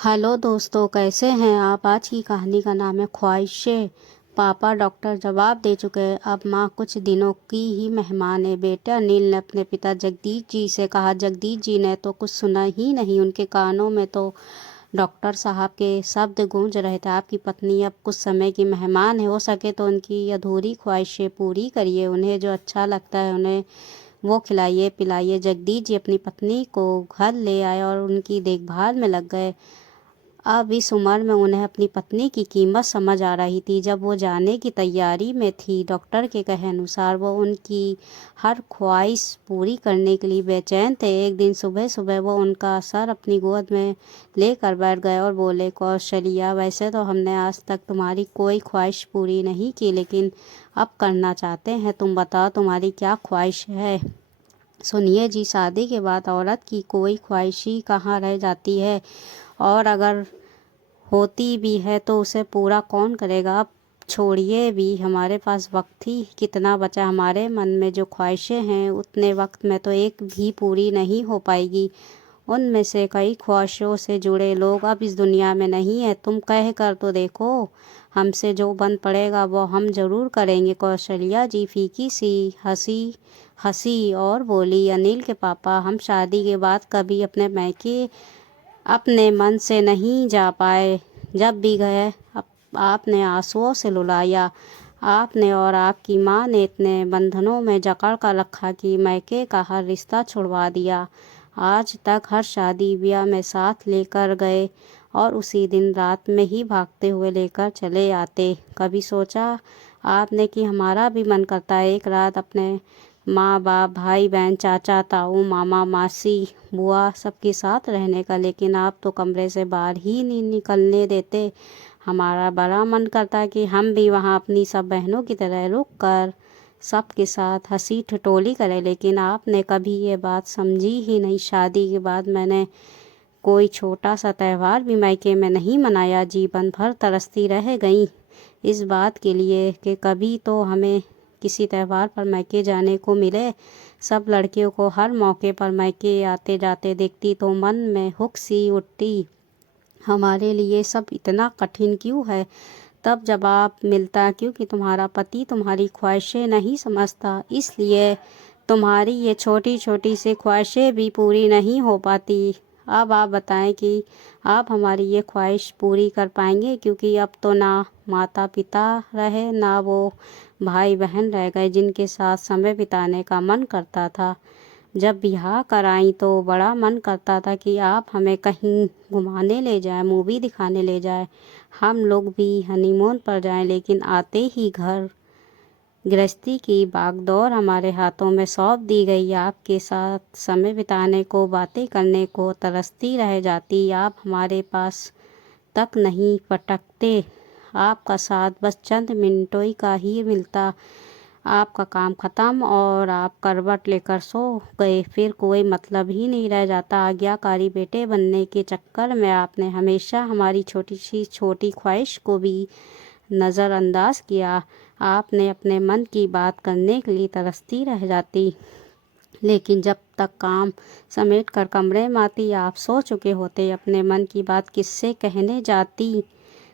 Hello दोस्तों, कैसे हैं आप। आज की कहानी का नाम है ख्वाहिशें। पापा डॉक्टर जवाब दे चुके हैं, अब माँ कुछ दिनों की ही मेहमान है। बेटे अनिल ने अपने पिता जगदीश जी से कहा। जगदीश जी ने तो कुछ सुना ही नहीं, उनके कानों में तो डॉक्टर साहब के शब्द गूंज रहे थे। आपकी पत्नी अब कुछ समय की मेहमान है, हो सके तो उनकी अधूरी ख्वाहिशें पूरी करिए, उन्हें जो अच्छा लगता है उन्हें वो खिलाइए पिलाइए। जगदीश जी अपनी पत्नी को घर ले आए और उनकी देखभाल में लग गए। अब इस उम्र में उन्हें अपनी पत्नी की कीमत समझ आ रही थी। जब वो जाने की तैयारी में थी, डॉक्टर के कहे अनुसार वो उनकी हर ख्वाहिश पूरी करने के लिए बेचैन थे। एक दिन सुबह सुबह वो उनका सर अपनी गोद में लेकर बैठ गए और बोले, कौशल्या, वैसे तो हमने आज तक तुम्हारी कोई ख्वाहिश पूरी नहीं की, लेकिन अब करना चाहते हैं। तुम बताओ, तुम्हारी क्या ख्वाहिश है। सुनिए जी, शादी के बाद औरत की कोई ख्वाहिश ही कहाँ रह जाती है, और अगर होती भी है तो उसे पूरा कौन करेगा। अब छोड़िए भी, हमारे पास वक्त ही कितना बचा। हमारे मन में जो ख्वाहिशें हैं उतने वक्त में तो एक भी पूरी नहीं हो पाएगी। उनमें से कई ख्वाहिशों से जुड़े लोग अब इस दुनिया में नहीं है। तुम कह कर तो देखो, हमसे जो बन पड़ेगा वो हम जरूर करेंगे। कौशल्या जी फीकी सी हंसी हंसी और बोली, अनिल के पापा, हम शादी के बाद कभी अपने मैके अपने मन से नहीं जा पाए। जब भी गए आपने आंसुओं से रुलाया। आपने और आपकी माँ ने इतने बंधनों में जकड़ कर रखा कि मैके का हर रिश्ता छुड़वा दिया। आज तक हर शादी ब्याह में साथ लेकर गए और उसी दिन रात में ही भागते हुए लेकर चले आते। कभी सोचा आपने कि हमारा भी मन करता है एक रात अपने माँ बाप, भाई बहन, चाचा ताऊ, मामा मासी, बुआ सबके साथ रहने का, लेकिन आप तो कमरे से बाहर ही नहीं निकलने देते। हमारा बड़ा मन करता है कि हम भी वहाँ अपनी सब बहनों की तरह रुक कर सबके साथ हंसी ठिठोली करें, लेकिन आपने कभी ये बात समझी ही नहीं। शादी के बाद मैंने कोई छोटा सा त्यौहार भी मायके में नहीं मनाया। जीवन भर तरसती रह गई इस बात के लिए कि कभी तो हमें किसी त्यौहार पर मायके जाने को मिले। सब लड़कियों को हर मौके पर मायके आते जाते देखती तो मन में हुक सी उठती, हमारे लिए सब इतना कठिन क्यों है। तब जवाब मिलता, क्योंकि तुम्हारा पति तुम्हारी ख्वाहिशें नहीं समझता, इसलिए तुम्हारी ये छोटी छोटी सी ख्वाहिशें भी पूरी नहीं हो पाती। अब आप बताएं कि आप हमारी ये ख्वाहिश पूरी कर पाएंगे, क्योंकि अब तो ना माता पिता रहे, ना वो भाई बहन रह गए जिनके साथ समय बिताने का मन करता था। जब ब्याह कराई तो बड़ा मन करता था कि आप हमें कहीं घुमाने ले जाएं, मूवी दिखाने ले जाएं, हम लोग भी हनीमून पर जाएं, लेकिन आते ही घर गृहस्थी की बागडोर हमारे हाथों में सौंप दी गई। आपके साथ समय बिताने को, बातें करने को तरसती रह जाती। आप हमारे पास तक नहीं पटकते। आपका साथ बस चंद मिनटों का ही मिलता। आपका काम खत्म और आप करवट लेकर सो गए, फिर कोई मतलब ही नहीं रह जाता। आज्ञाकारी बेटे बनने के चक्कर में आपने हमेशा हमारी छोटी सी छोटी ख्वाहिश को भी नज़रअंदाज किया। आपने अपने मन की बात करने के लिए तरसती रह जाती, लेकिन जब तक काम समेट कर कमरे में आती आप सो चुके होते। अपने मन की बात किससे कहने जाती,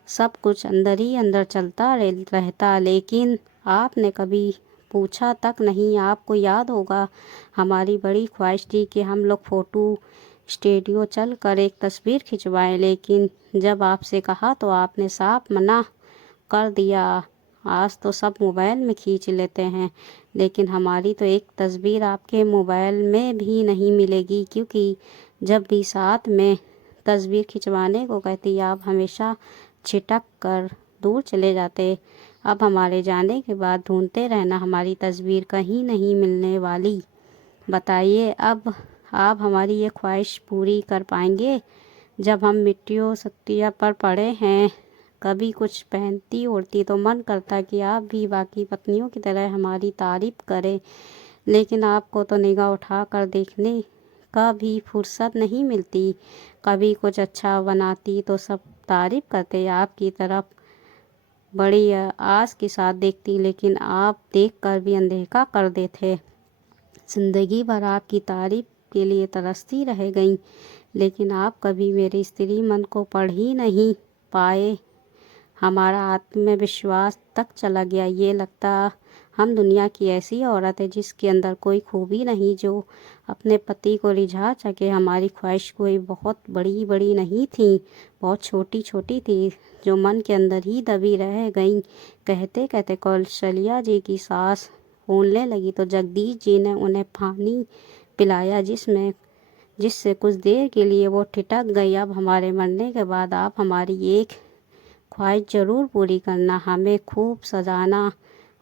सब कुछ अंदर ही अंदर चलता रहता, लेकिन आपने कभी पूछा तक नहीं। आपको याद होगा, हमारी बड़ी ख्वाहिश थी कि हम लोग फ़ोटो स्टूडियो चल कर एक तस्वीर खिंचवाएं, लेकिन जब आपसे कहा तो आपने साफ मना कर दिया। आज तो सब मोबाइल में खींच लेते हैं, लेकिन हमारी तो एक तस्वीर आपके मोबाइल में भी नहीं मिलेगी, क्योंकि जब भी साथ में तस्वीर खिंचवाने को कहती आप हमेशा छिटक कर दूर चले जाते। अब हमारे जाने के बाद ढूंढते रहना, हमारी तस्वीर कहीं नहीं मिलने वाली। बताइए, अब आप हमारी ये ख्वाहिश पूरी कर पाएंगे। जब हम मिट्टियों सत्तिया पर पड़े हैं, कभी कुछ पहनती ओढ़ती तो मन करता कि आप भी बाकी पत्नियों की तरह हमारी तारीफ करें, लेकिन आपको तो निगाह उठा कर देखने का भी फुर्सत नहीं मिलती। कभी कुछ अच्छा बनाती तो सब तारीफ करते, आपकी तरफ बड़ी आस के साथ देखती, लेकिन आप देखकर भी अनदेखा कर देते। जिंदगी भर आपकी तारीफ के लिए तरसती रह गई, लेकिन आप कभी मेरे स्त्री मन को पढ़ ही नहीं पाए। हमारा आत्मविश्वास तक चला गया। ये लगता हम दुनिया की ऐसी औरत है जिसके अंदर कोई खूबी नहीं जो अपने पति को रिझा सके। हमारी ख्वाहिश कोई बहुत बड़ी बड़ी नहीं थी, बहुत छोटी छोटी थी, जो मन के अंदर ही दबी रह गई। कहते कहते कौशल्या जी की सांस फूलने लगी तो जगदीश जी ने उन्हें पानी पिलाया, जिससे कुछ देर के लिए वो ठिठक गई। अब हमारे मरने के बाद आप हमारी एक ख्वाहिश ज़रूर पूरी करना, हमें खूब सजाना,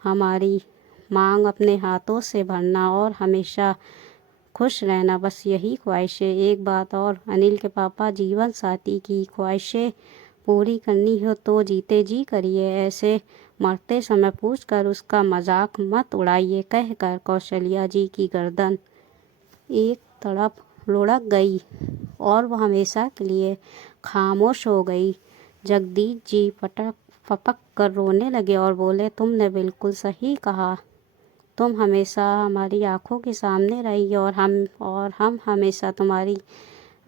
हमारी मांग अपने हाथों से भरना और हमेशा खुश रहना, बस यही ख्वाहिशें। एक बात और, अनिल के पापा, जीवन साथी की ख्वाहिशें पूरी करनी हो तो जीते जी करिए, ऐसे मरते समय पूछकर उसका मजाक मत उड़ाइए। कहकर कौशल्या जी की गर्दन एक तरफ लुढ़क गई और वह हमेशा के लिए खामोश हो गई। जगदीश जी फपक कर रोने लगे और बोले, तुमने बिल्कुल सही कहा। तुम हमेशा हमारी आंखों के सामने रही और हम हमेशा तुम्हारी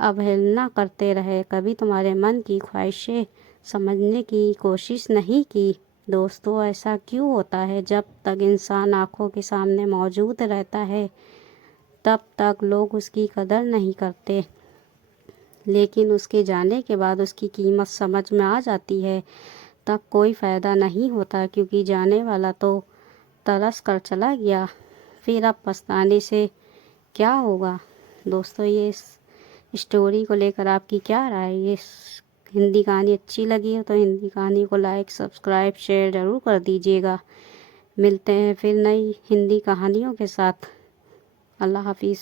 अवहेलना करते रहे, कभी तुम्हारे मन की ख्वाहिशें समझने की कोशिश नहीं की। दोस्तों, ऐसा क्यों होता है? जब तक इंसान आंखों के सामने मौजूद रहता है तब तक लोग उसकी कदर नहीं करते, लेकिन उसके जाने के बाद उसकी कीमत समझ में आ जाती है। तब कोई फ़ायदा नहीं होता, क्योंकि जाने वाला तो तरस कर चला गया। फिर अब पछताने से क्या होगा? दोस्तों, ये स्टोरी को लेकर आपकी क्या राय है? ये हिंदी कहानी अच्छी लगी हो तो हिंदी कहानी को लाइक, सब्सक्राइब, शेयर ज़रूर कर दीजिएगा। मिलते हैं फिर नई हिंदी कहानियों के साथ। अल्लाह हाफिज़।